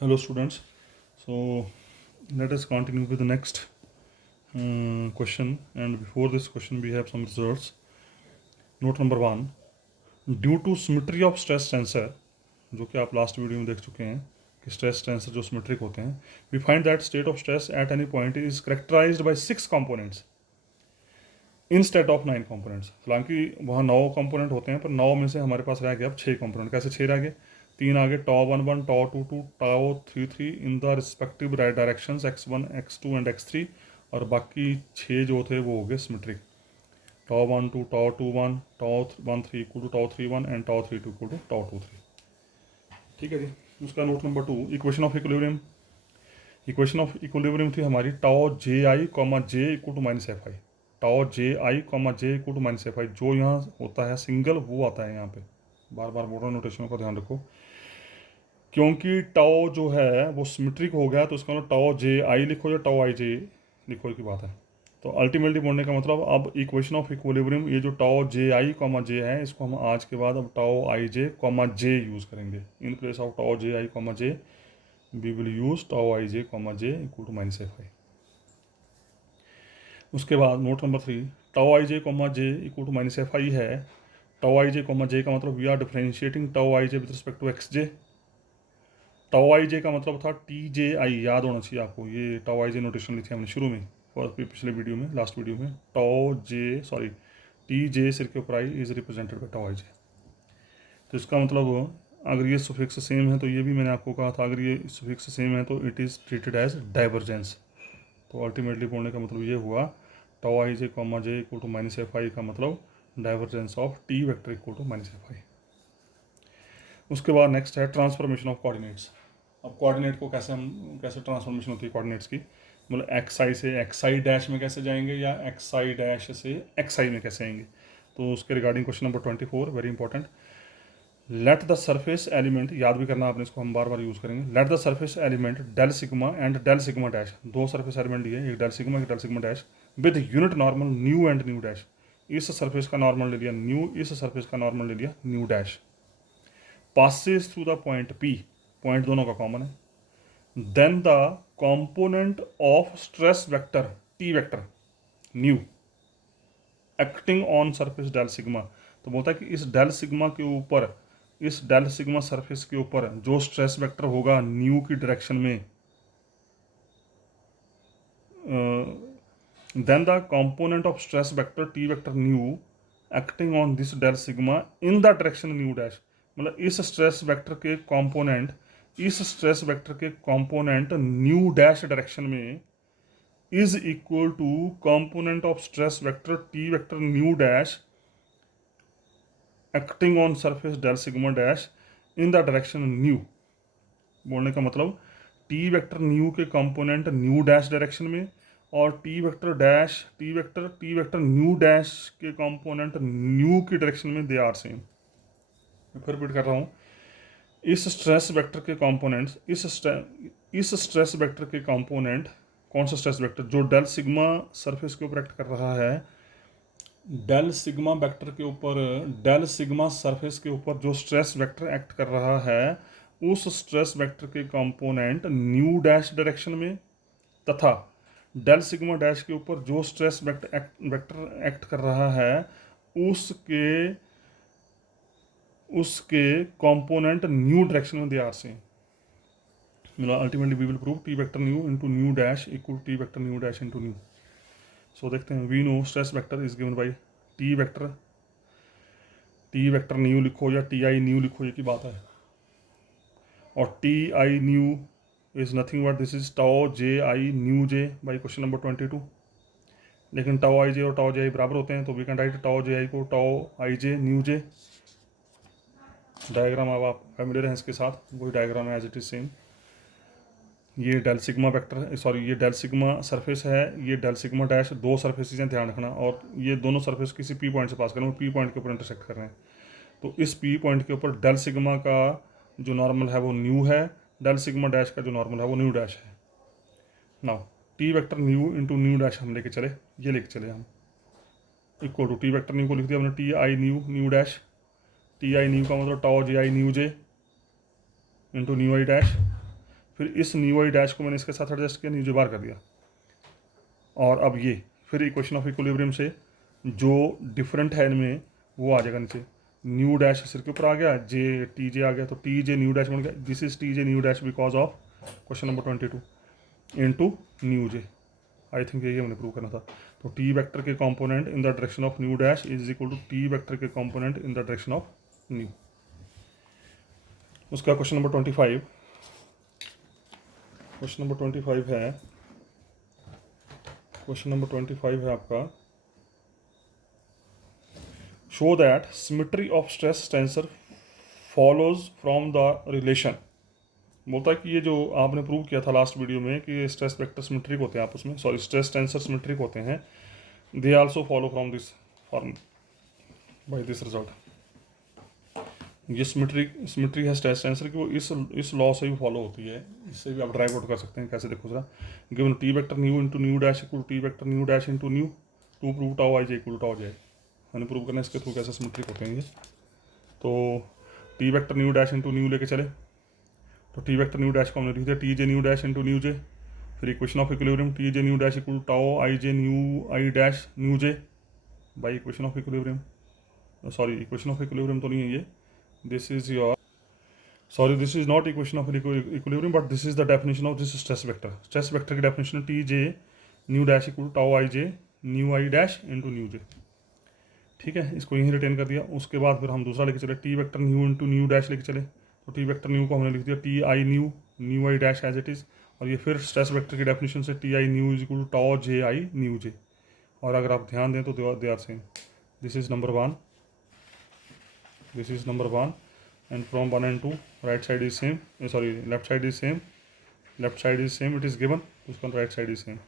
Hello students. So let us continue with the next question, and before this question we have some results. Note number 1, due to symmetry of stress tensor, जो कि आप last video में देख चुके हैं कि stress tensor जो symmetric होते हैं, we find that state of stress at any point is characterised by 6 components instead of 9 components. हालांकि वहाँ 9 कंपोनेंट होते हैं, पर 9 में से हमारे पास रह गया अब 6 कंपोनेंट। कैसे 6 रह गए? 3 आगे tau 1 1, tau 2 2, tau 3 3 in the respective directions x1 x2 and x3, और बाकी 6 जो थे वो हो गए symmetric. Tau 1 2, tau 2 1, tau 1 3 equal to tau 3 1 and tau 3 2 equal to tau 2 3। ठीक है जी। उसका note number 2, equation of equilibrium. Equation of equilibrium थी हमारी tau j i comma j equal to minus f i. Tau j i comma j equal to minus f i, जो यहाँ होता है सिंगल वो आता है यहाँ पे। बार बार बोल रहा हूँ, नोटेशन का ध्यान रखो, क्योंकि टाओ जो है वो सिमेट्रिक हो गया, तो इसका मतलब टाओ जे आई लिखो या टाओ आई जे लिखो की बात है। तो अल्टीमेटली बोलने का मतलब अब इक्वेशन ऑफ इक्विलिब्रियम, ये जो टाओ जे आई कॉमा जे है, इसको हम आज के बाद अब tau i j comma j use करेंगे। In place of tau j i comma j we will use tau i j comma j equal to minus f i. उसके बाद note number 3, tau i j comma j equal to minus f i है। Tau i j comma j का मतलब we are differentiating tau i j with respect to x j. Tau i j का मतलब था T j आई, याद होना चाहिए आपको, ये टाओ आई जे नोटेशन ली थी हमने शुरू में और पिछले वीडियो में, लास्ट वीडियो में। टाओ जे सॉरी टी जे सिर के ऊपर I is represented by tau i जे। तो इसका मतलब अगर ये सुफिक्स सेम है तो ये भी मैंने आपको कहा था, अगर ये सुफिक्स सेम है तो it is treated as divergence. तो अल्टीमेटली बोलने का मतलब ये हुआ tau i j comma j equal to minus f i का मतलब divergence of t vector equal to minus f i. उसके बाद नेक्स्ट है ट्रांसफॉर्मेशन ऑफ कोऑर्डिनेट्स। अब कोऑर्डिनेट को कैसे ट्रांसफॉर्मेशन होती है कोऑर्डिनेट्स की, मतलब एक्स आई से एक्स आई डैश में कैसे जाएंगे या एक्स आई डैश से एक्स आई में कैसे आएंगे। तो उसके regarding question number 24 very important. Let the surface element, याद भी करना आपने, इसको हम बार बार यूज करेंगे। Let the surface element del sigma and del sigma dash, दो सरफेस एलिमेंट लिए, एक डेल सिग्मा एक del sigma dash, with unit normal nu and nu dash. इस सरफेस का नॉर्मल ले लिया न्यू, इस सरफेस का नॉर्मल ले लिया nu dash. Passes through the point P, point दोनों का कॉमन है। Then the component of stress vector t vector nu acting on surface del sigma. तो बोलता है कि इस डेल सिग्मा के ऊपर, इस डेल सिग्मा सरफेस के ऊपर जो स्ट्रेस वेक्टर होगा न्यू की डायरेक्शन में, then the component of stress vector t vector nu acting on this del sigma in the direction nu dash. मतलब इस स्ट्रेस वेक्टर के कंपोनेंट, इस स्ट्रेस वेक्टर के कंपोनेंट न्यू डैश डायरेक्शन में is equal to component of stress vector t vector nu dash acting on surface del sigma dash in the direction nu. बोलने का मतलब T vector new के component nu dash direction में और T vector dash T vector nu dash के component new की direction में they are same. मैं फिर रिपीट कर रहा हूँ, इस स्ट्रेस वेक्टर के कंपोनेंट्स, इस स्ट्रेस वेक्टर के कंपोनेंट, कौन सा स्ट्रेस वेक्टर जो डेल सिग्मा सरफेस के ऊपर एक्ट कर रहा है, डेल सिग्मा वेक्टर के ऊपर, डेल सिग्मा सरफेस के ऊपर जो स्ट्रेस वेक्टर एक्ट कर रहा है, उस स्ट्रेस वेक्टर के कंपोनेंट न्यू डैश डायरेक्शन में, तथा डेल सिग्मा डैश के ऊपर जो स्ट्रेस वेक्टर एक्ट कर रहा है उसके उसके कंपोनेंट न्यू डायरेक्शन में दे आर सेम। मतलब ultimately we will prove t vector nu into nu dash equal t vector nu dash into nu. So देखते हैं, we know stress vector is given by t vector, t vector nu लिखो या T i new लिखो, ये की बात है। और T i nu is nothing but this is tau j i nu J by question number 22। लेकिन tau i j और टाओ जे आई बराबर होते हैं, तो we can right tau j आई को tau i j nu J. Diagram अब आप familiar हैं इसके साथ, वही डायग्राम है एज इट इज सेम। ये डेल सिग्मा वेक्टर, सॉरी ये डेल सिग्मा सरफेस है, ये डेल सिग्मा डैश, दो सरफेसेज हैं ध्यान रखना, और ये दोनों सरफेस किसी पी पॉइंट से पास कर रहे हैं, पी पॉइंट के ऊपर इंटरसेक्ट कर रहे हैं। तो इस पी पॉइंट के ऊपर डेल सिग्मा का जो नॉर्मल है वो न्यू है, डेल सिग्मा डैश का जो नॉर्मल है वो न्यू डैश है। Now t vector nu into nu dash हम लेके चले, ये लेके चले हम, equal to T vector nu को लिख दिया हमने t i nu nu dash, t i nu का मतलब tau j i nu j into nu i dash. फिर इस न्यू आई डैश को मैंने इसके साथ एडजस्ट किया, न्यू जे बार कर दिया, और अब ये फिर इक्वेशन ऑफ इक्विलिब्रियम से जो डिफरेंट है इनमें वो आ जाएगा नीचे, न्यू डैश सिर के ऊपर आ गया, जे टी जे आ गया, तो टी जे न्यू डैश बन गया, this is t j nu dash because of question number 22 into nu j. I think ये हमने प्रूव करना था। तो टी वेक्टर के component in the direction of nu dash is equal to T vector के component in the direction of nu. उसका question number 25, question number 25 है, question number 25 है आपका, show that symmetry of stress tensor follows from the relation. बोलता है कि ये जो आपने प्रूव किया था लास्ट वीडियो में कि स्ट्रेस वेक्टर सिमेट्रिक होते हैं आपस में, सॉरी स्ट्रेस टेंसर सिमेट्रिक होते हैं, they also follow from this form by this result. ये सिमेट्री है स्ट्रेस टेंसर की, वो इस लॉ से भी फॉलो होती है, इससे भी आप ड्राइव आउट कर सकते हैं। कैसे देखो जरा, given t vector nu into nu dash equal t vector nu dash into nu, to prove tau i j equal tau j. मैंने प्रूव करना है इसके थ्रू कैसे सिमेट्रिक होते हैं ये। तो t vector nu dash into new लेके चले, तो टी वेक्टर न्यू डैश को हमने लिख दिया T j nu dash into nu जे, फिर equation of equilibrium T j nu dash equal tau i j nu i dash nu J by equation of equilibrium, sorry equation of equilibrium तो नहीं है ये, this is your, sorry this is not equation of equilibrium but this is the definition of this stress vector. Stress vector की definition T j nu dash equal tau i j nu i dash into nu j. ठीक है, इसको यहीं retain कर दिया। उसके बाद फिर हम दूसरा लेके चले, T vector nu into nu dash लेके चले, तो टी वेक्टर न्यू को हमने लिख दिया t i nu nu i dash as it is, और ये फिर स्ट्रेस वेक्टर की डेफिनेशन से t i nu is equal to tau j i nu j. और अगर आप ध्यान दें तो they are same, this is number 1, this is number 1, and from 1 and 2 right side is same, sorry left side is same, left side is same, it is given, उसका right side is same.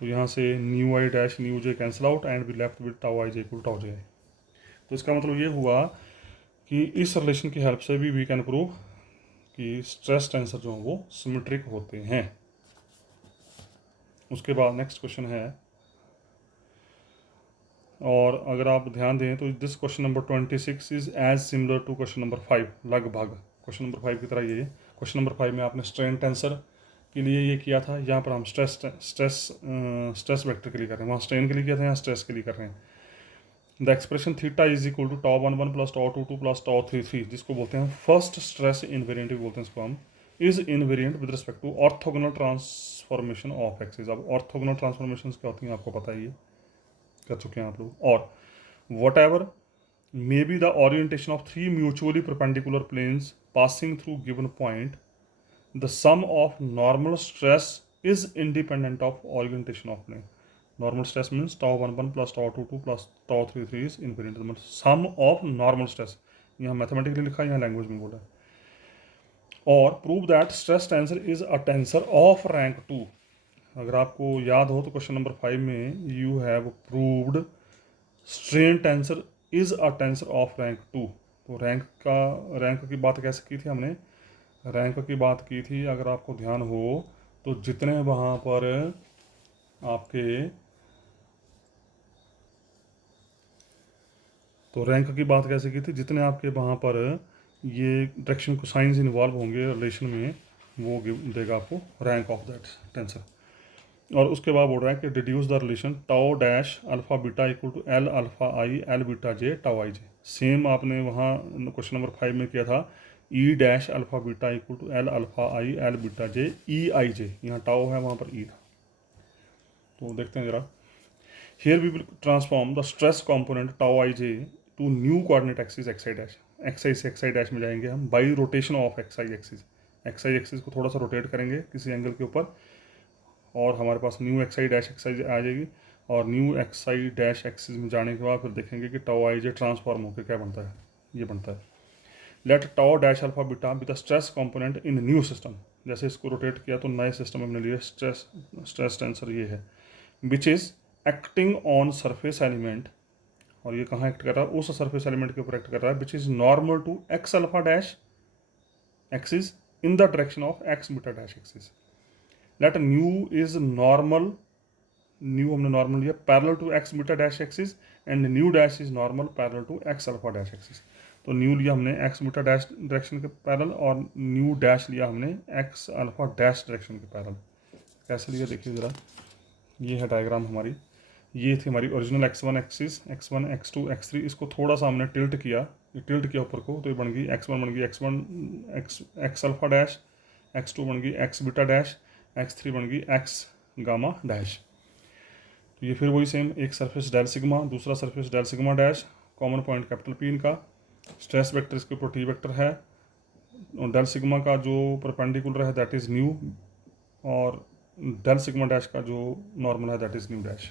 तो यहाँ से nu i dash nu j cancel out and we left with tau i j equal tau j. तो इसका मतलब ये हुआ कि इस रिलेशन की हेल्प से भी वी कैन प्रूव कि स्ट्रेस टेंसर जो हैं वो सिमेट्रिक होते हैं। उसके बाद नेक्स्ट क्वेश्चन है, और अगर आप ध्यान दें तो this question number 26 is as similar to question number 5, लगभग क्वेश्चन नंबर 5 की तरह ये। क्वेश्चन नंबर 5 में आपने स्ट्रेन टेंसर के लिए ये किया था, यहाँ पर हम स्ट्रेस वेक्टर के लिए कर रहे हैं, वहाँ स्ट्रेन के लिए किया था, यहाँ स्ट्रेस के लिए कर रहे हैं। The expression theta is equal to tau 11 plus tau 22 plus tau 33, जिसको बोलते हैं फर्स्ट स्ट्रेस इनवेरिएंट भी बोलते हैं इसको हम, is invariant with respect to orthogonal transformation of axis. अब ऑर्थोगोनल ट्रांसफॉर्मेशन क्या होती हैं आपको पता ही है, कर चुके हैं आप लोग। और whatever may be the orientation of 3 mutually perpendicular planes passing through given point, the sum of normal stress is independent of orientation of plane. Normal stress means tau 11 plus tau 22 plus tau 33 is invariant, मतलब sum of normal stress, यहाँ mathematically लिखा है, यहाँ language में बोला है। और prove that stress tensor is a tensor of rank 2। अगर आपको याद हो तो क्वेश्चन नंबर 5 में you have proved strain tensor is a tensor of rank 2। तो रैंक की बात कैसे की थी हमने, रैंक की बात की थी, अगर आपको ध्यान हो तो जितने वहाँ पर आपके, तो रैंक की बात कैसे की थी, जितने आपके वहाँ पर ये डायरेक्शन को साइंस इन्वॉल्व होंगे रिलेशन में, वो देगा आपको रैंक ऑफ दैट टेंसर। और उसके बाद बोल रहा है कि deduce the relation tau dash alpha beta equal to l alpha i l beta j tau i j. Same आपने वहाँ क्वेश्चन नंबर 5 में किया था, e dash alpha beta equal to l alpha i l beta j e i j, यहाँ tau है वहाँ पर ई था। तो देखते हैं जरा, here we will transform the stress component tau i j to new coordinate axis x i dash, x i से एक्स आई डैश में जाएंगे हम by rotation of x i axis. X i axis को थोड़ा सा rotate करेंगे किसी angle के ऊपर, और हमारे पास new x i dash x i आ जाएगी, और new x i dash axis में जाने के बाद फिर देखेंगे कि टाउ आई जे ट्रांसफॉर्म होकर क्या बनता है, ये बनता है let tau dash alpha beta with the stress component in new system. जैसे इसको रोटेट किया तो नए सिस्टम में हमने लिया स्ट्रेस टेंसर ये है, which is acting on surface element, और ये कहाँ एक्ट कर रहा है, उस सरफेस एलिमेंट के ऊपर एक्ट कर रहा है, which is normal to x alpha dash axis in the direction of x beta dash axis. Let nu is normal, nu हमने नॉर्मल लिया parallel to x beta dash axis, and nu dash is normal parallel to x alpha dash axis. तो nu लिया हमने x beta dash direction के parallel और nu dash लिया हमने x alpha dash direction के पैरल। कैसे लिया देखिए ज़रा, ये है डायग्राम हमारी। ये थी हमारी original x1 axis, x1 x2 x3, इसको थोड़ा सा हमने टिल्ट किया, ये टिल्ट किया ऊपर को, तो ये बन गई x1 बन गई x अल्फा डैश, x2 बन गई x बीटा डैश, x3 बन गई x गामा डैश। तो ये फिर वही सेम, एक सरफेस डेल सिग्मा, दूसरा surface del sigma dash, common point capital P इनका, स्ट्रेस वेक्टर इसके ऊपर टी वेक्टर है, डेल सिग्मा का जो परपेंडिकुलर है दैट इज़ न्यू, और डेल सिग्मा डैश का जो नॉर्मल है that is nu dash.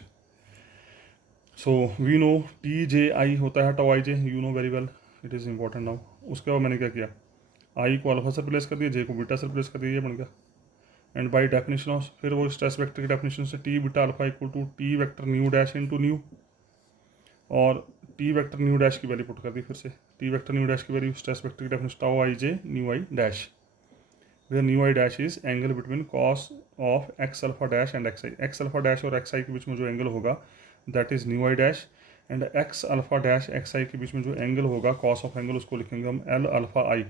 So we know t j i होता है tau i j, you know very well, it is important now. उसके बाद मैंने क्या किया, आई को अल्फा से रिप्लेस कर दिया, जे को बीटा से रिप्लेस कर दिया, ये बन गया। एंड बाई डेफिनेशन ऑफ, फिर वो स्ट्रेस वेक्टर की डेफिनेशन से T beta alpha equal to T vector nu dash into nu, और टी वेक्टर न्यू डैश की वैल्यू पुट कर दी फिर से, टी वेक्टर न्यू डैश की वैल्यू स्ट्रेस वेक्टर की definition tau i j nu i dash, where nu i dash is angle between cos of x alpha dash and x i. X alpha dash और x i के बीच में जो angle होगा that is nu i dash, and x alpha dash x i के बीच में जो एंगल होगा कॉस ऑफ एंगल, उसको लिखेंगे हम एल अल्फा आई,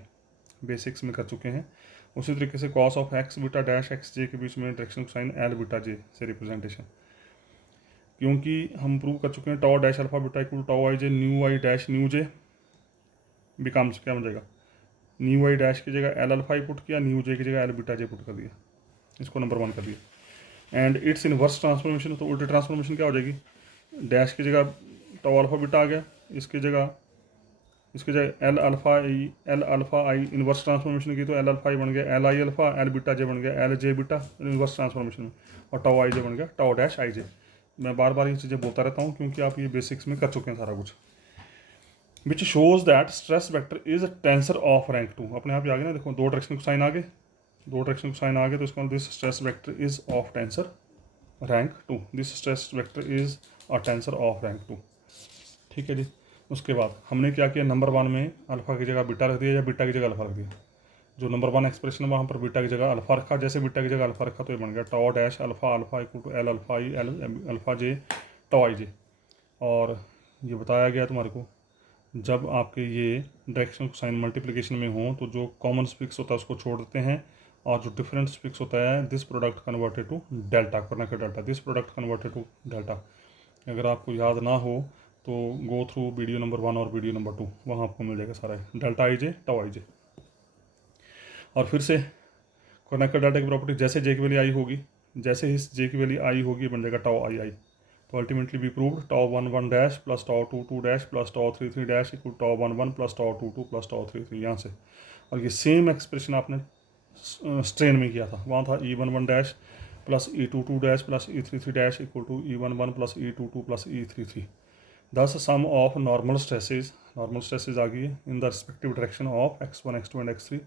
बेसिक्स में कर चुके हैं। उसी तरीके से cos of x beta dash x j के बीच में direction sine l beta j से रिप्रेजेंटेशन, क्योंकि हम प्रूव कर चुके हैं tau dash alpha beta equal tau i j nu i dash nu j becomes क्या बन जाएगा, न्यू आई डैश की जगह एल अल्फा आई पुट किया, न्यू जे की जगह एल बीटा जे पुट कर दिया, इसको नंबर 1 कर दिया। एंड इट्स इनवर्स ट्रांसफॉर्मेशन, तो उल्टी ट्रांसफॉर्मेशन क्या हो जाएगी, डैश की जगह टाउ अल्फा बीटा आ गया, इसकी जगह l alpha i inverse transformation की, तो एल अल्फा आई बन गया l i alpha, l beta j बन गया l j beta inverse transformation में, और टाउ आई जे बन गया टाउ डैश आई जे। मैं बार बार ये चीज़ें बोलता रहता हूँ क्योंकि आप ये बेसिक्स में कर चुके हैं सारा कुछ। विच shows that stress vector is a tensor of rank 2, अपने आप ही आ गया ना, देखो दो डायरेक्शन को साइन आ गए, दो डायरेक्शन को साइन आ गए, तो इसका this stress vector is of tensor rank 2, this stress vector is a tensor of rank 2। ठीक है जी। उसके बाद हमने क्या किया, नंबर 1 में अल्फा की जगह बीटा रख दिया या बीटा की जगह अल्फा रख दिया, जो नंबर 1 एक्सप्रेशन है वहाँ पर बीटा की जगह अल्फा रखा, जैसे बीटा की जगह अल्फा रखा तो ये बन गया tau dash alpha alpha equal to l alpha i l alpha j tau i j. और ये बताया गया तुम्हारे को, जब आपके ये डायरेक्शन साइन मल्टीप्लिकेशन में हो तो जो कॉमन फिक्स होता है उसको छोड़ देते हैं, और जो डिफरेंस फिक्स होता है this product converted to delta, करना क्या delta, this product converted to delta. अगर आपको याद ना हो तो गो थ्रू वीडियो नंबर 1 और वीडियो नंबर 2, वहाँ आपको मिल जाएगा सारा delta i J tau i j. और फिर से कनेक्टेड डाटा की प्रॉपर्टी, जैसे जे की वैल्यू आई होगी, जैसे इस जे की वैल्यू आई होगी बन जाएगा टाउ आई आई। तो ultimately we proved tau 1 1 dash plus tau 2 2 dash plus tau 3 3 dash equal tau 1 1 plus tau 2 2 plus tau 3 3, यहाँ से। और ये सेम एक्सप्रेशन आपने स्ट्रेन में किया था, वहाँ था E1 1 dash plus E2 2 dash plus E3 3 dash equal to E1 1 plus E2 2 plus E3 3। Thus sum of normal stresses आ गई है in the respective direction of x1 x2 and x3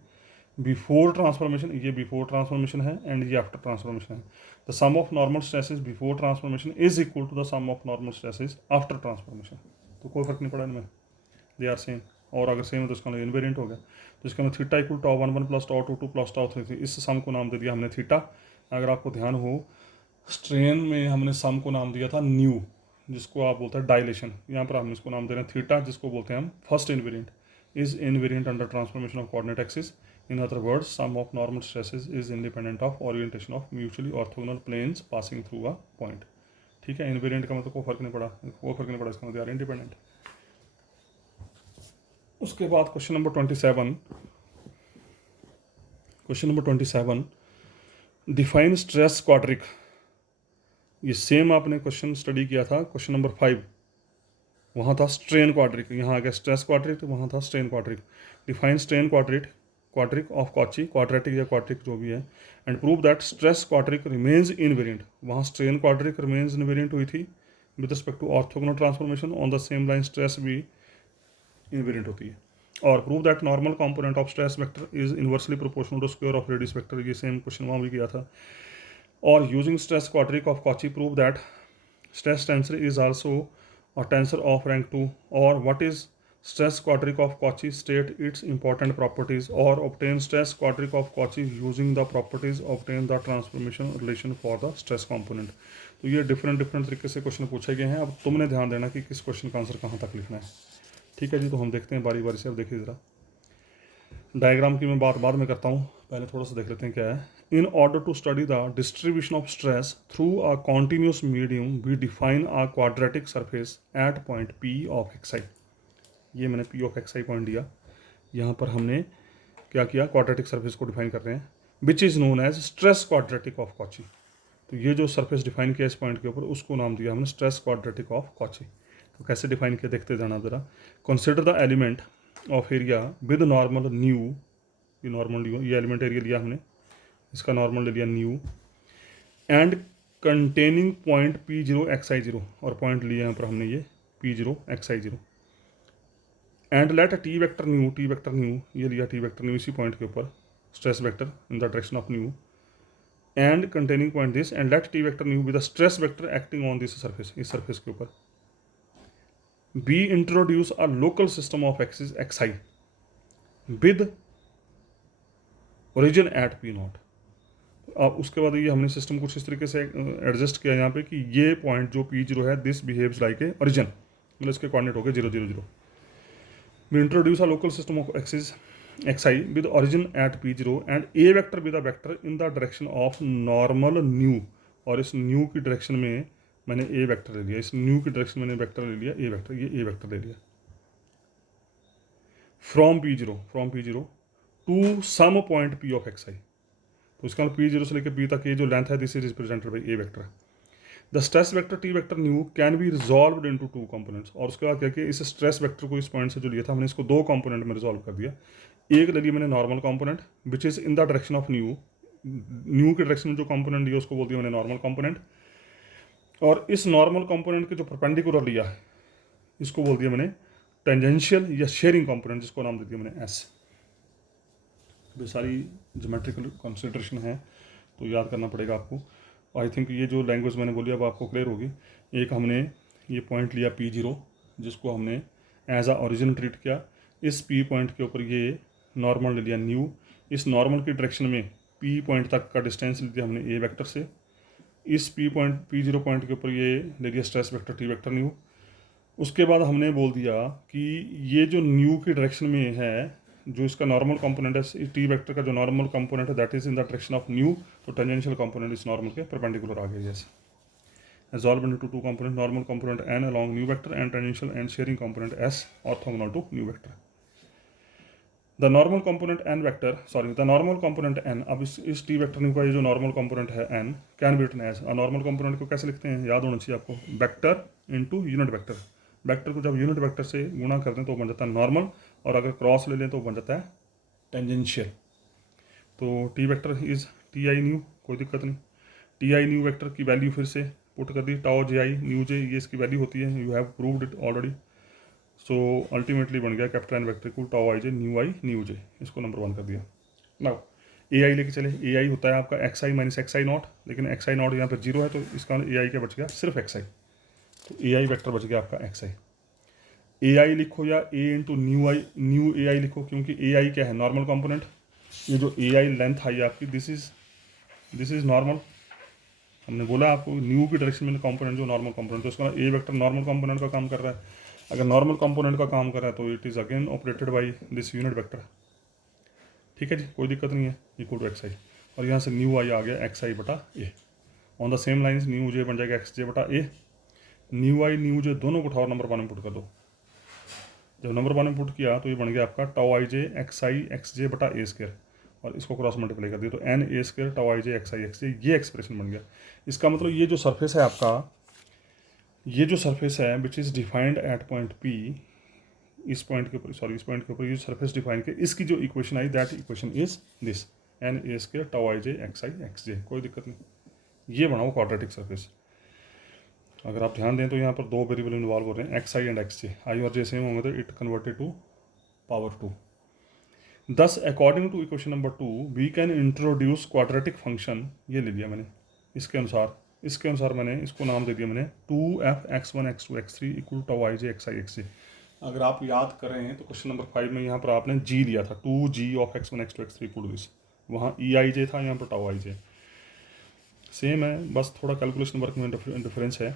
before transformation, ये before transformation है and ये after transformation है। The sum of normal stresses before transformation is equal to the sum of normal stresses after transformation. तो कोई फर्क नहीं पड़ा इनमें, दे आर सेम, और अगर सेम है तो इसका इनवेरिएंट हो गया। तो इसका में theta equal tau 1 1 plus tau 2 2 plus tau 3 3, इस सम को नाम दे दिया हमने थीटा। अगर आपको ध्यान हो स्ट्रेन में हमने सम को नाम दिया था न्यू, जिसको आप बोलते हैं डायलेशन, यहाँ पर हम इसको नाम दे रहे हैं थीटा, जिसको बोलते हैं हम first invariant, is invariant under transformation of coordinate axis. In other words, sum of normal stresses is independent of orientation of mutually orthogonal planes passing through a point। ठीक है, इनवेरिएंट का मतलब कोई फर्क नहीं पड़ा, इसका मतलब यार इंडिपेंडेंट। उसके बाद question number 27 define stress quadric. ये सेम आपने क्वेश्चन स्टडी किया था क्वेश्चन नंबर 5, वहाँ था स्ट्रेन क्वाड्रिक, यहाँ आ गया स्ट्रेस क्वाड्रिक, वहाँ था strain quadric. Define strain quadric of Cauchy, quadratic या क्वाड्रिक जो भी है, and prove that stress quadric remains invariant. वहाँ स्ट्रेन क्वाड्रिक रिमेन्स इनवेरिएंट हुई थी with respect to orthogonal transformation, on the same line stress भी इनवेरिएंट होती है। और prove that normal component of stress vector is inversely proportional to square of radius vector, ये same question वहाँ भी किया था। और using stress quadric of Cauchy prove that stress tensor is also a tensor of rank 2, और what is stress quadric of Cauchy, state its important properties, or obtain stress quadric of Cauchy using the properties, obtain the transformation relation for the stress component। तो ये different तरीके से question पूछे गए हैं। अब तुमने ध्यान देना कि किस क्वेश्चन का आंसर कहाँ तक लिखना है। ठीक है जी, तो हम देखते हैं बारी बारी से। अब देखिए ज़रा डायग्राम की मैं बात बाद में करता हूँ, पहले थोड़ा सा देख लेते हैं क्या है। In order to study the distribution of stress through a continuous medium we define a quadratic surface at point p of x i. ये मैंने p of x i point दिया, यहाँ पर हमने क्या किया, क्वाड्रेटिक सरफेस को डिफाइन कर रहे हैं, which is known as stress quadratic of Cauchy. तो ये जो सरफेस डिफाइन किया इस पॉइंट के ऊपर, उसको नाम दिया हमने स्ट्रेस क्वाड्रेटिक ऑफ कॉची। तो कैसे डिफाइन किया देखते जाना ज़रा। Consider the element of area with normal new, ये नॉर्मल न्यू, ये एलिमेंट एरिया लिया हमने, इसका नॉर्मल ले लिया new, and containing point P zero x I zero, और पॉइंट लिया यहाँ पर हमने ये P zero x I zero, and let T vector new, ये लिया टी वेक्टर न्यू इसी पॉइंट के ऊपर, stress vector in the direction of new, and containing point this, and let T vector new with the stress vector acting on this surface, इस surface के ऊपर be introduce a local system of axis x i with origin at P not. अब उसके बाद ये हमने system कुछ इस तरीके से एडजस्ट किया यहाँ पे कि ये पॉइंट जो पी जीरो है, this behaves like a origin, मतलब इसके कोऑर्डिनेट हो गए 0 0 0। We introduce a local system of axis x i with origin at P zero and a vector with a vector in the direction of normal nu, और इस new की direction में मैंने ए vector ले लिया, इस न्यू की डायरेक्शन में मैंने वेक्टर ले लिया ए वेक्टर, ये ए वेक्टर ले लिया, from p zero to some point p of x i. तो इसका मतलब पी जीरो से लेकर पी तक ये जो लेंथ है, this is represented by A vector. The stress vector t vector new can be resolve into 2 components, और उसके बाद क्या किया, इस स्ट्रेस वेक्टर को इस पॉइंट से जो लिया था हमने, इसको 2 कंपोनेंट में रिजॉल्व कर दिया। एक ले लिया मैंने normal component which is in the direction of new, new के डायरेक्शन में जो कंपोनेंट लिया उसको बोल दिया मैंने नॉर्मल कंपोनेंट, और इस नॉर्मल कंपोनेंट के जो परपेंडिकुलर लिया इसको बोल दिया मैंने टेंजेंशियल या शेयरिंग कंपोनेंट, जिसको नाम दे दिया मैंने एस। ये सारी ज्योमेट्रिकल कंसिडरेशन है, तो याद करना पड़ेगा आपको। आई थिंक ये जो लैंग्वेज मैंने बोली अब आपको क्लियर होगी। एक हमने ये पॉइंट लिया पी जीरो, जिसको हमने एज आ ओरिजिन ट्रीट किया, इस पी पॉइंट के ऊपर ये नॉर्मल ले लिया न्यू, इस नॉर्मल की डायरेक्शन में पी पॉइंट तक का डिस्टेंस ले लिया हमने ए वेक्टर से, इस P point P zero point के ऊपर ये ले लिया stress vector t vector new. उसके बाद हमने बोल दिया कि ये जो न्यू की डायरेक्शन में है, जो इसका नॉर्मल कंपोनेंट है, टी वेक्टर का जो नॉर्मल कंपोनेंट है that is in the direction of new, तो टेंजेंशियल कंपोनेंट इस नॉर्मल के परपेंडिकुलर आ गया जैसे। Resolve into 2 component, normal component n along new vector and tangential and sharing component s orthogonal to new vector. The normal component n vector, the normal component n, अब इस t vector का ये जो normal component है n can be written as, normal component को कैसे लिखते हैं याद होना चाहिए आपको, vector into unit vector. Vector को जब यूनिट वेक्टर से गुणा करते हैं तो बन जाता है नॉर्मल, और अगर क्रॉस ले लें तो बन जाता है टेंजेंशियल। तो t vector is T i new, कोई दिक्कत नहीं। टी आई न्यू वेक्टर की वैल्यू फिर से पुट कर दी, टाओ जे आई न्यू जे, ये इसकी वैल्यू होती है, you have proved it already. So ultimately बन गया कैपिटल एन वेक्टर को टाओ आई न्यू जे, इसको नंबर 1 कर दिया। नाउ ए आई लेके चले, ए आई होता है आपका x I minus x I not, लेकिन एक्स आई नॉट यहाँ पर 0 है, तो इसका ए आई क्या बच गया, सिर्फ एक्स आई। तो ए आई वैक्टर बच गया आपका एक्स आई। ए आई लिखो या ए इंटू न्यू ए आई लिखो, क्योंकि ए आई क्या है, नॉर्मल कंपोनेंट। ये जो ए आई लेंथ आई आपकी, दिस इज नॉर्मल। हमने बोला आपको न्यू की डायरेक्शन में कंपोनेंट जो नॉर्मल कंपोनेंट, तो इसका ए वेक्टर नॉर्मल कंपोनेंट का काम कर रहा है। अगर नॉर्मल कंपोनेंट का काम कर रहा है तो it is again operated by this unit vector. ठीक है जी, कोई दिक्कत नहीं है, इक्वल टू एक्स आई, और यहाँ से न्यू आई आ गया एक्स आई बटा a. On the same lines nu j बन जाएगा एक्स जे बटा ए। न्यू आई न्यू जे दोनों को उठाओ, नंबर 1 में पुट कर दो। जब नंबर 1 में पुट किया तो ये बन गया आपका टाओ आई जे एक्स जे बटा ए स्क्वायर, और इसको क्रॉस मल्टीप्लाई कर दिया तो n a square tau i j x j, ये एक्सप्रेशन बन गया। इसका मतलब ये जो सरफेस है आपका, ये जो सरफेस है which is defined at point P, इस पॉइंट के ऊपर इस पॉइंट के ऊपर ये सरफेस डिफाइन के, इसकी जो इक्वेशन आई that equation is this n a square tau i j x j, कोई दिक्कत नहीं। ये बनाओ क्वाड्रेटिक सरफेस। अगर आप ध्यान दें तो यहाँ पर 2 वेरिएबल इन्वॉल्व हो रहे हैं, x i and x j, i और जे सेम होंगे तो it converted to power 2। Thus, according to equation number 2, we can introduce quadratic function, ये ले लिया मैंने, इसके अनुसार मैंने इसको नाम दे दिया मैंने 2f x1 x2 x3 equal tau i j x j. अगर आप याद कर रहे हैं तो क्वेश्चन नंबर 5 में यहाँ पर आपने g लिया था, 2g of x1 x2 x3 equal this, वहाँ ई आई जे था, यहाँ पर टाउ आई जे सेम है, बस थोड़ा कैलकुलेशन वर्क में डिफरेंस है।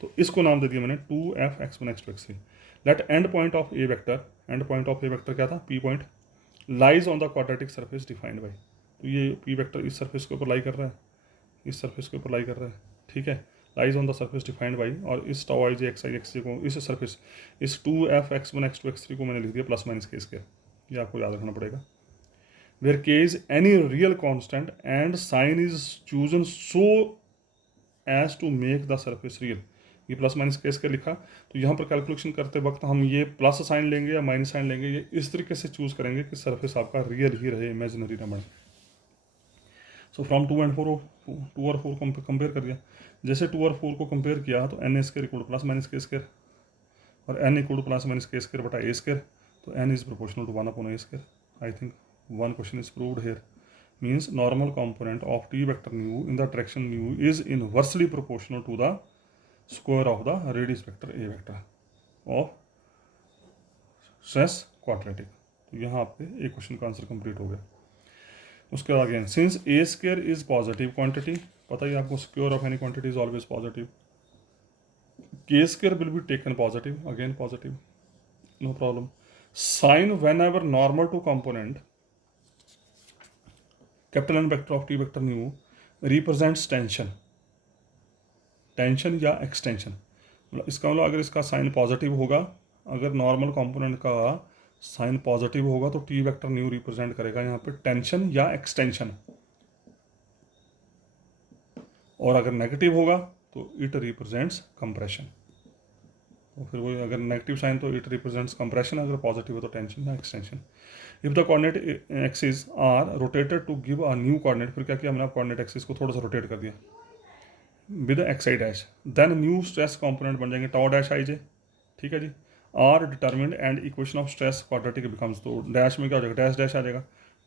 तो इसको नाम दे दिया मैंने 2f x1 x2 x3। Let end point of a vector, end point of a vector क्या था, P point, lies on the quadratic surface defined by, तो ये पी वेक्टर इस सरफेस के ऊपर लाई कर रहा है, इस सरफेस के ऊपर लाई कर रहा है, ठीक है, lies on the surface defined by, और इस tau i j x i x जे को, इस सरफेस, इस 2f(x1 x2 x3) को मैंने लिख दिया प्लस माइनस के स्क्वायर, ये आपको याद रखना पड़ेगा। Where k is any real constant and sign is chosen so as to make the surface real, ये प्लस माइनस के स्क्वायर लिखा, तो यहाँ पर कैलकुलेशन करते वक्त हम ये प्लस साइन लेंगे या माइनस साइन लेंगे, ये इस तरीके से चूज करेंगे कि सरफेस आपका रियल ही रहे, इमेजिनरी ना बने। सो फ्रॉम 2 और 4 को कंपेयर कर दिया, जैसे 2 और 4 को कंपेयर किया तो n square equal plus minus k square, और n equal plus minus k square बटा ए स्क्वायर, तो n is proportional to 1/a square. I think one question is proved here, means normal component of t vector mu in the direction mu is inversely proportional to the square of the radius vector a vector of stress quadratic। तो यहाँ आपके एक question का answer complete हो गया। उसके बाद again, since a square is positive quantity, पता ही आपको square of any quantity is always positive, k square will be taken positive, again positive, no problem. Sign whenever normal to component capital n vector of t vector nu represents tension, tension या extension, मतलब इसका मतलब अगर इसका sign positive होगा, अगर normal component का sign positive होगा तो टी वेक्टर न्यू रिप्रेजेंट करेगा यहाँ पे टेंशन या एक्सटेंशन, और अगर नेगेटिव होगा तो इट रिप्रेजेंट्स कंप्रेशन, तो फिर वही अगर नेगेटिव साइन तो इट रिप्रेजेंट्स कंप्रेशन, अगर पॉजिटिव हो तो टेंशन या extension. If the coordinate axis are rotated to give a new coordinate, फिर क्या किया हमने, कोऑर्डिनेट एक्सिस को थोड़ा सा रोटेट कर दिया with x i dash, then new stress component बन जाएंगे टाउ डैश आई जे, ठीक है जी, are determined and equation of stress quadratic becomes, तो डैश में क्या हो जाएगा, डैश डैश आ जाएगा,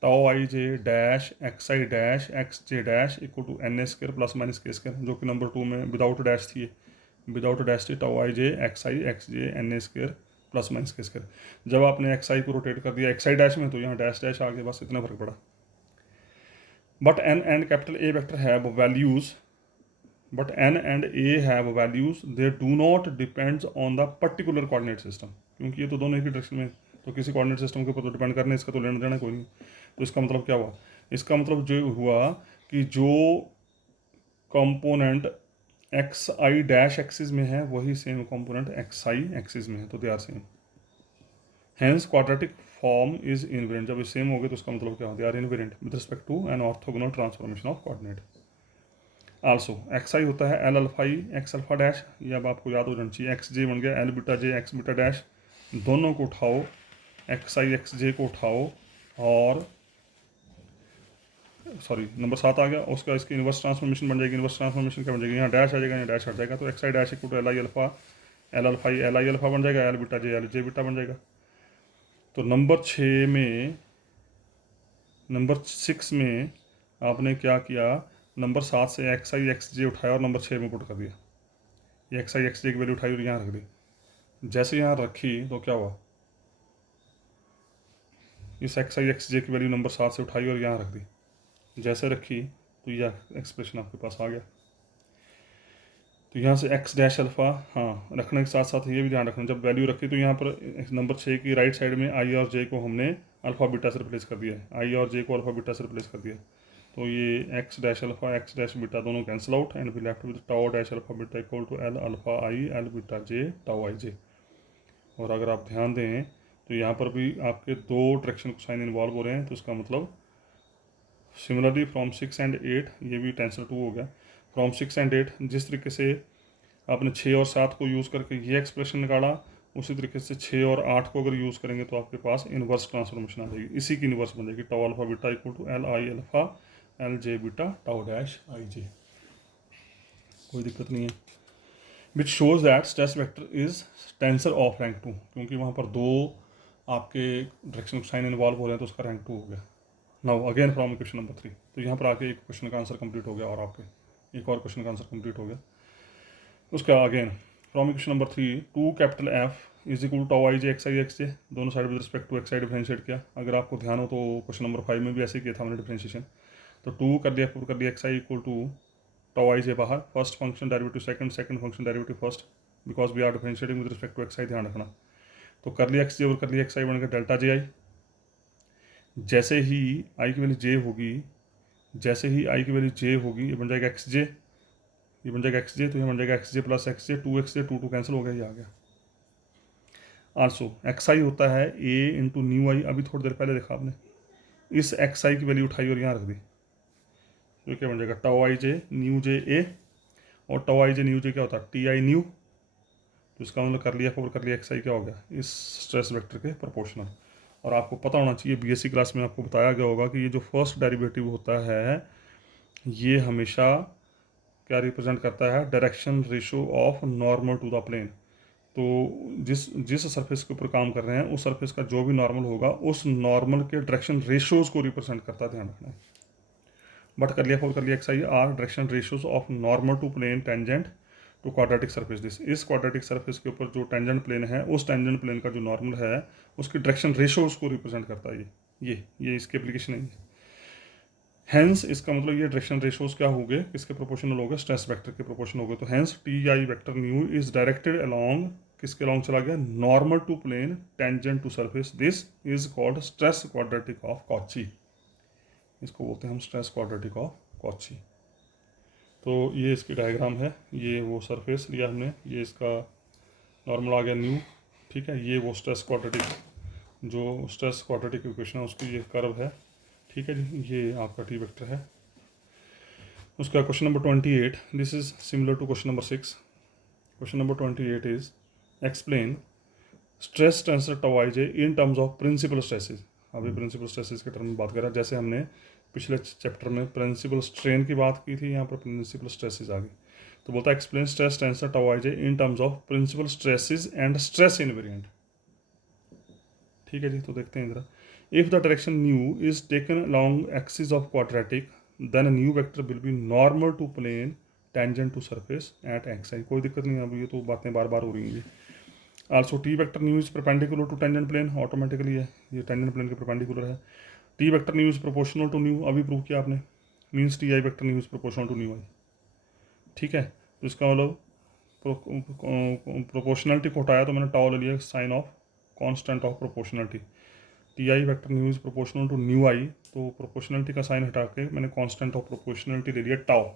tau i j dash x i dash x j dash equal to n square plus minus k square, जो कि नंबर 2 में विदाउट डैश थी, विदाउट डैश थी, tau i j x j n square plus minus k square. जब आपने x आई को rotate कर दिया एक्स आई डैश में तो यहाँ डैश डैश आ गया, बस इतना फर्क पड़ा। But n and capital A vector have values, but n and a have values, they do not depends on the particular coordinate system, क्योंकि ये तो दोनों एक ही डायरेक्शन में, तो किसी कोऑर्डिनेट सिस्टम के ऊपर तो डिपेंड करने, इसका तो लेना देना कोई नहीं। तो इसका मतलब क्या हुआ, इसका मतलब जो हुआ कि जो component x i dash axis में है वही same component x i axis में है, तो they are same, hence quadratic form is invariant. जब ये सेम हो गए तो उसका मतलब क्या हो, they are invariant with respect to an orthogonal transformation of coordinate. Also x i होता है l alpha e x alpha dash, ये अब आपको याद हो जाना चाहिए, एक्स जे बन गया एल बीटा जे एक्स बीटा डैश, दोनों को उठाओ, एक्स आई एक्स जे को उठाओ, और सॉरी नंबर 7 आ गया, उसका इसकी इन्वर्स ट्रांसफॉर्मेशन बन जाएगी, इन्वर्स ट्रांसफॉर्मेशन क्या बन जाएगी, यहाँ डैश आ जाएगा, यहाँ डैश हट जाएगा, तो x i dash equal to l i alpha, l alpha e l i alpha बन जाएगा, एल बीटा जे बीटा बन जाएगा। तो नंबर 6 में, नंबर 6 में आपने क्या किया, नंबर 7 से एक्स आई एक्स जे उठाया और नंबर 6 में पुट कर दिया, ये एक्स आई एक्स जे की वैल्यू उठाई और यहाँ रख दी, जैसे यहाँ रखी तो क्या हुआ, इस एक्स आई एक्स जे की वैल्यू नंबर 7 से उठाई और यहाँ रख दी, जैसे रखी तो यह एक्सप्रेशन आपके पास आ गया। तो यहाँ से एक्स डैश अल्फा, हाँ रखने के साथ साथ ये भी ध्यान रखना, जब वैल्यू रखी तो यहाँ पर नंबर 6 की राइट साइड में आई और जे को हमने अल्फा बीटा से रिप्लेस कर दिया है, आई और जे को अल्फा बीटा से रिप्लेस कर दिया, तो ये x dash alpha x dash beta दोनों cancel out and we left with tau dash alpha beta equal to l alpha i l beta j tau i j. और अगर आप ध्यान दें तो यहाँ पर भी आपके 2 डायरेक्शन को साइन इन्वॉल्व हो रहे हैं, तो इसका मतलब सिमिलरली फ्रॉम 6 एंड 8, ये भी टेंसर 2 हो गया, फ्रॉम 6 एंड 8 जिस तरीके से आपने 6 और 7 को यूज़ करके ये एक्सप्रेशन निकाला, उसी तरीके से 6 और 8 को अगर यूज़ करेंगे तो आपके पास इन्वर्स ट्रांसफॉर्मेशन आ जाएगी, इसी की इन्वर्स बन जाएगी, tau alpha beta equal to l i alpha l j beta tau dash i j, कोई दिक्कत नहीं है। Which shows that stress vector is tensor of rank 2, क्योंकि वहाँ पर 2 आपके डायरेक्शन साइन इन्वॉल्व हो रहे हैं तो उसका रैंक 2 हो गया। Now again from question number 3, तो यहाँ पर आके एक क्वेश्चन का आंसर कंप्लीट हो गया, और आपके एक और क्वेश्चन का आंसर कंप्लीट हो गया। उसका again from question number 3, 2 capital f is equal tau i j x j, दोनों side with respect to x i differentiate किया। अगर आपको ध्यान हो तो क्वेश्चन नंबर 5 में भी ऐसे किया था हमने डिफरेंशिएशन, तो 2 कर दिया, पुट कर दिया x i equal to tau i j बाहर, first function derivative second, second function derivative first, because we are differentiating with respect to x i, ध्यान रखना। तो करली एक्स जे और करली एक्स आई बन गया डेल्टा जे आई। जैसे ही आई की वैल्यू जे होगी, जैसे ही आई की वैल्यू जे होगी, ये बन जाएगा एक्स जे, ये बन जाएगा एक्स जे, तो ये बन जाएगा x j plus x j, two x j, two cancel हो गया, ये आ गया। आल्सो एक्स आई होता है ए इंटू न्यू आई, अभी थोड़ी देर पहले देखा आपने, इस एक्स आई की वैल्यू उठाई और यहाँ रख दी, तो क्या बन जाएगा टाउ आई जे न्यू जे ए, और टाउ आई जे न्यू जे क्या होता है टी आई न्यू, तो इसका मतलब कर लिया और कर लिया एक्स आई क्या हो गया इस स्ट्रेस वेक्टर के प्रोपोर्शनल। और आपको पता होना चाहिए बीएससी क्लास में आपको बताया गया होगा कि ये जो फर्स्ट डेरिवेटिव होता है ये हमेशा क्या रिप्रेजेंट करता है, direction ratio of normal to the plane. तो जिस जिस सरफेस के ऊपर काम कर रहे हैं उस सरफेस का जो भी नॉर्मल होगा उस नॉर्मल के डायरेक्शन रेशोज को रिप्रेजेंट करता है, ध्यान रखना। बट कर लिया फोर कर लिया x i are direction ratios of normal to plane tangent to quadratic surface this, इस क्वाड्रेटिक सरफेस के ऊपर जो टेंजेंट प्लेन है उस टेंजेंट प्लेन का जो नॉर्मल है उसकी डायरेक्शन रेशोज को रिप्रेजेंट करता है ये इसकी एप्लीकेशन है। हैंस इसका मतलब ये डायरेक्शन रेशोज क्या हो गए, किसके प्रोपोर्शनल हो गए, स्ट्रेस वेक्टर के प्रोपोर्शनल हो गए। तो hence T i vector nu is directed along, किसके अलोंग चला गया, normal to plane tangent to surface, this is called stress quadratic of Cauchy, इसको बोलते हैं हम स्ट्रेस क्वाड्रेटिक ऑफ कॉची। तो ये इसकी डायग्राम है, ये वो सरफेस लिया हमने, ये इसका नॉर्मल आ गया न्यू, ठीक है, ये वो स्ट्रेस क्वाड्रेटिक, जो स्ट्रेस क्वाड्रेटिक इक्वेशन है उसकी ये कर्व है, ठीक है जी, ये आपका टी वेक्टर है। उसका question number 28, this is similar to question number 6। Question number 28 is explain stress tensor tau i j in terms of principal stresses. अभी प्रिंसिपल स्ट्रेसेस के टर्म में बात करें, जैसे हमने पिछले चैप्टर में प्रिंसिपल स्ट्रेन की बात की थी, यहाँ पर प्रिंसिपल स्ट्रेसेस आ गई। तो बोलता है explain stress tensor tau i j in terms of principal stresses and stress invariant. ठीक है जी, तो देखते हैं इधर। If the direction nu is taken along axis of quadratic then nu vector will be normal to plane tangent to surface at x i. कोई दिक्कत नहीं है, अभी ये तो बातें बार बार हो रही हैं। Also t vector nu is perpendicular to tangent plane, automatically है ये टेंजेंट प्लेन के परपेंडिकुलर है। T vector nu is proportional to nu, अभी प्रूव किया आपने, means t i vector nu is proportional to nu i, ठीक है। तो इसका मतलब प्रोपोर्शनलिटी को हटाया तो मैंने टाउ ले लिया sign of constant of proportionality, t i vector nu is proportional to nu i, तो प्रोपोर्शनलिटी का साइन हटा के मैंने कांस्टेंट ऑफ प्रोपोर्शनलिटी ले लिया टाउ।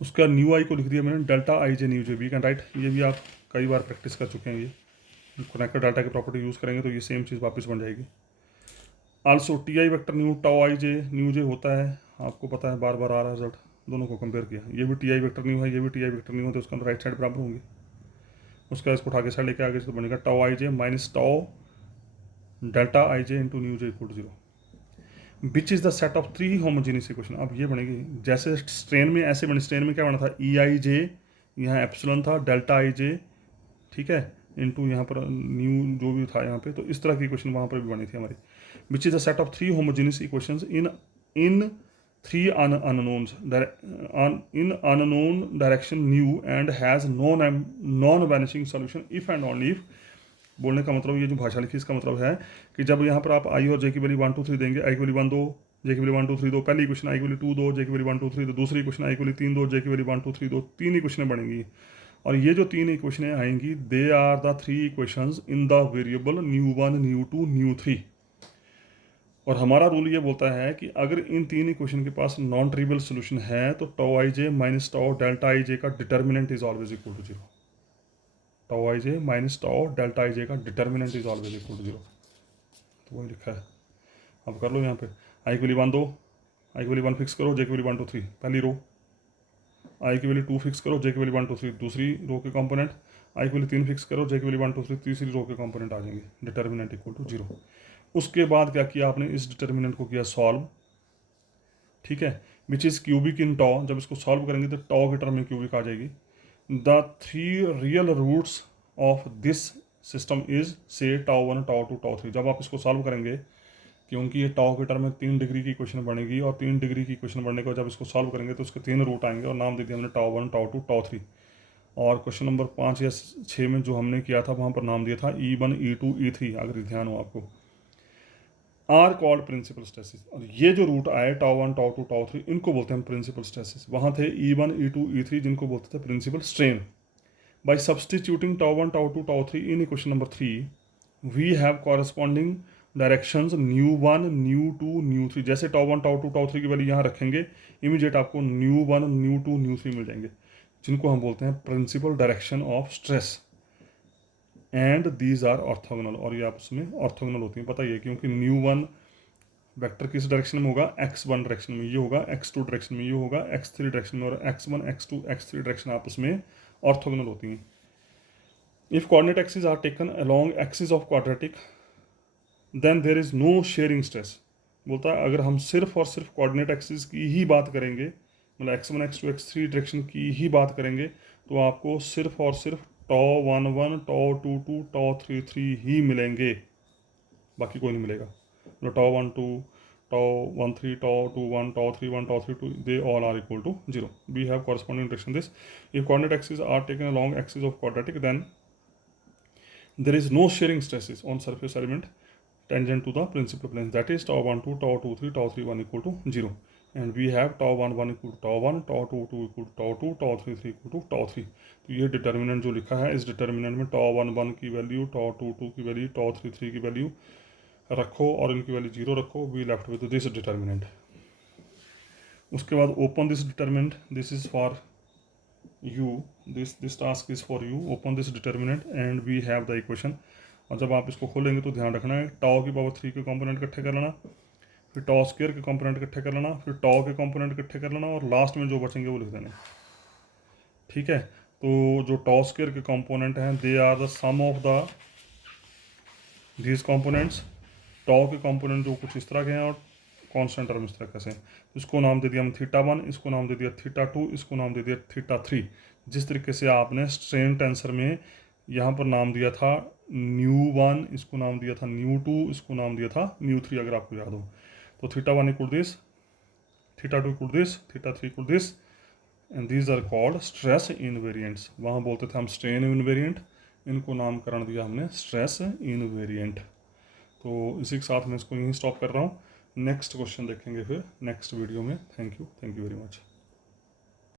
उसका न्यू आई को लिख दिया मैंने delta i j nu j, we can write, ये भी आप कई बार प्रैक्टिस कर चुके हैं, ये कनेक्टेड डाटा की प्रॉपर्टी यूज़ करेंगे तो ये सेम चीज़ वापस बन जाएगी। Also t i vector nu tau i j nu j होता है, आपको पता है, बार बार आ रहा है रिजल्ट, दोनों को कंपेयर किया, ये भी टी आई वेक्टर न्यू है, ये भी टी आई वेक्टर न्यू है, तो उसका राइट साइड बराबर होंगे। उसका इसको उठा के साइड लेके आगे तो बनेगा tau i j minus tau delta i j into nu j equal to zero, which is the set of three homogeneous equation. अब ये बनेगी जैसे स्ट्रेन में, ऐसे बने, स्ट्रेन में क्या बना था, ई आई जे, यहाँ एप्सिलॉन था, डेल्टा आई जे, ठीक है, इनटू यहाँ पर न्यू जो भी था यहाँ पे, तो इस तरह की इक्वेशन वहाँ पर भी बनी थी हमारी। विच is the set of three homogeneous equations in three unknowns in unknown direction new and has non vanishing solution if and only if. बोलने का मतलब, ये जो भाषा लिखी इसका मतलब है कि जब यहाँ पर आप आई और जे की वैल्यू 1 2 3 देंगे, आई की वैल्यू 1 2, जे की वैल्यू 1 2 3 2, पहली इक्वेशन आई की वैल्यू 2 2, जे की वैल्यू 1 2 3 2, दूसरी इक्वेशन आई की वैल्यू 3 2, जे की वैल्यू 1 2 3 2, तीन इक्वेशनें बनेंगी। और ये जो तीन इक्वेशनें आएंगी they are the three equations in the variable nu 1 nu 2 nu 3। और हमारा रूल ये बोलता है कि अगर इन तीन इक्वेशन के पास नॉन ट्रिवियल सोल्यूशन है तो tau i j minus tau delta i j का determinant is always equal to zero, tau i j minus tau delta i j का determinant is always equal to zero, तो वही लिखा है। अब कर लो यहाँ पे, आई की वैल्यू 1 2, आई की वैल्यू 1 फिक्स करो, जे की वैल्यू 1 2 3 पहली रो, आई की वैल्यू 2 फिक्स करो, जे की वैल्यू 1 2 3 दूसरी रो के कंपोनेंट, आई की वैल्यू 3 फिक्स करो, जे की वैल्यू 1 2 3 तीसरी रो के कंपोनेंट आ जाएंगे, डिटर्मिनेंट इक्वल टू जीरो। उसके बाद क्या किया आपने, इस डिटर्मिनेंट को किया सॉल्व, ठीक है, विच इज़ क्यूबिक इन टॉ, जब इसको सॉल्व करेंगे तो टॉ के टर्म में क्यूबिक आ जाएगी। The three real roots of this system is say tau 1 tau 2 tau 3। जब आप इसको सॉल्व करेंगे, क्योंकि ये टाउ के टर्म में 3 डिग्री की इक्वेशन बनेगी, और 3 डिग्री की इक्वेशन बनने के बाद जब इसको सॉल्व करेंगे तो उसके 3 रूट आएंगे, और नाम दे दिया हमने टाउ 1 टाउ 2 टाउ 3। और क्वेश्चन नंबर 5 या 6 में जो हमने किया था वहाँ पर नाम दिया था E1 E2 E3, अगर ध्यान हो आपको, आर कॉल्ड प्रिंसिपल स्ट्रेसेस। और ये जो रूट आए टाउ 1 टाउ 2 टाउ 3, इनको बोलते हैं प्रिंसिपल स्ट्रेसेस। वहाँ थे E1 E2 E3 जिनको बोलते थे principal strain. By substituting tau 1 tau 2 tau 3 in equation number 3 we have corresponding directions nu 1 nu 2 nu 3। जैसे टाउ 1 टाउ 2 टाउ 3 की वैल्यू यहाँ रखेंगे, इमीडिएट आपको न्यू 1 न्यू 2 न्यू 3 मिल जाएंगे, जिनको हम बोलते हैं principal direction of stress. And these are orthogonal, और ये आपस में ऑर्थोगोनल होती हैं, बताइए क्योंकि न्यू 1 वेक्टर किस डायरेक्शन में होगा, x1 डायरेक्शन में, ये होगा x2 डायरेक्शन में, ये होगा x3 डायरेक्शन में, और x1 x2 x3 डायरेक्शन आपस में ऑर्थोगोनल होती हैं। If coordinate axis are taken along axis of quadratic then there is no shearing stress. बोलता है अगर हम सिर्फ और सिर्फ कोऑर्डिनेट एक्सिस की ही बात करेंगे, मतलब x1 x2 x3 डायरेक्शन की ही बात करेंगे, तो आपको सिर्फ और सिर्फ टाउ 1 1 टाउ 2 2 टाउ 3 3 ही मिलेंगे, बाकी कोई नहीं मिलेगा। मतलब tau 1 2 tau 1 3 tau 2 1 tau 3 1 tau 3 2 they all are equal to 0. We have corresponding direction this. If coordinate axes are taken along axis of quadratic, then there is no shearing stresses on surface element tangent to the principal plane, that is tau 1 2 tau 2 3 tau 3 1 equal to 0, and we have tau 1 1 equal to tau 1 tau 2 2 equal to tau 2 tau 3 3 equal to tau 3। तो ये determinant जो लिखा है, इस determinant में tau 1 1 की value, tau 2 2 की value, tau 3 3 की वैल्यू रखो और इनकी वैल्यू 0 रखो, we left with this determinant. उसके बाद open this determinant, this is for you, this task is for you, open this determinant and we have the equation. और जब आप इसको खोलेंगे तो ध्यान रखना है टाउ की पावर 3 के कंपोनेंट इकट्ठे कर लेना, फिर टाउ स्क्वायर के कंपोनेंट इकट्ठे कर लेना, फिर टाउ के कंपोनेंट इकट्ठे कर लेना, और लास्ट में जो बचेंगे वो लिख देने। ठीक है, तो जो टाउ स्क्वायर के कंपोनेंट हैं they are the sum of the these components. Tau के कंपोनेंट जो कुछ इस तरह के हैं और कांस्टेंट टर्म इस तरह से हैं। इसको नाम दे दिया हम थीटा 1, इसको नाम दे दिया थीटा 2, इसको नाम दे दिया थीटा 3। जिस तरीके से आपने स्ट्रेन टेंसर में यहाँ पर नाम दिया था न्यू 1, इसको नाम दिया था न्यू 2, इसको नाम दिया था न्यू 3, अगर आपको याद हो। तो theta 1 equal this, theta 2 equal this, theta 3 equal this, and these are called stress invariants. वहाँ बोलते थे हम स्ट्रेन इनवेरिएंट, इनको नामकरण दिया हमने स्ट्रेस इनवेरिएंट। तो इसी के साथ मैं इसको यहीं स्टॉप कर रहा हूँ। नेक्स्ट क्वेश्चन देखेंगे फिर नेक्स्ट वीडियो में। Thank you very much.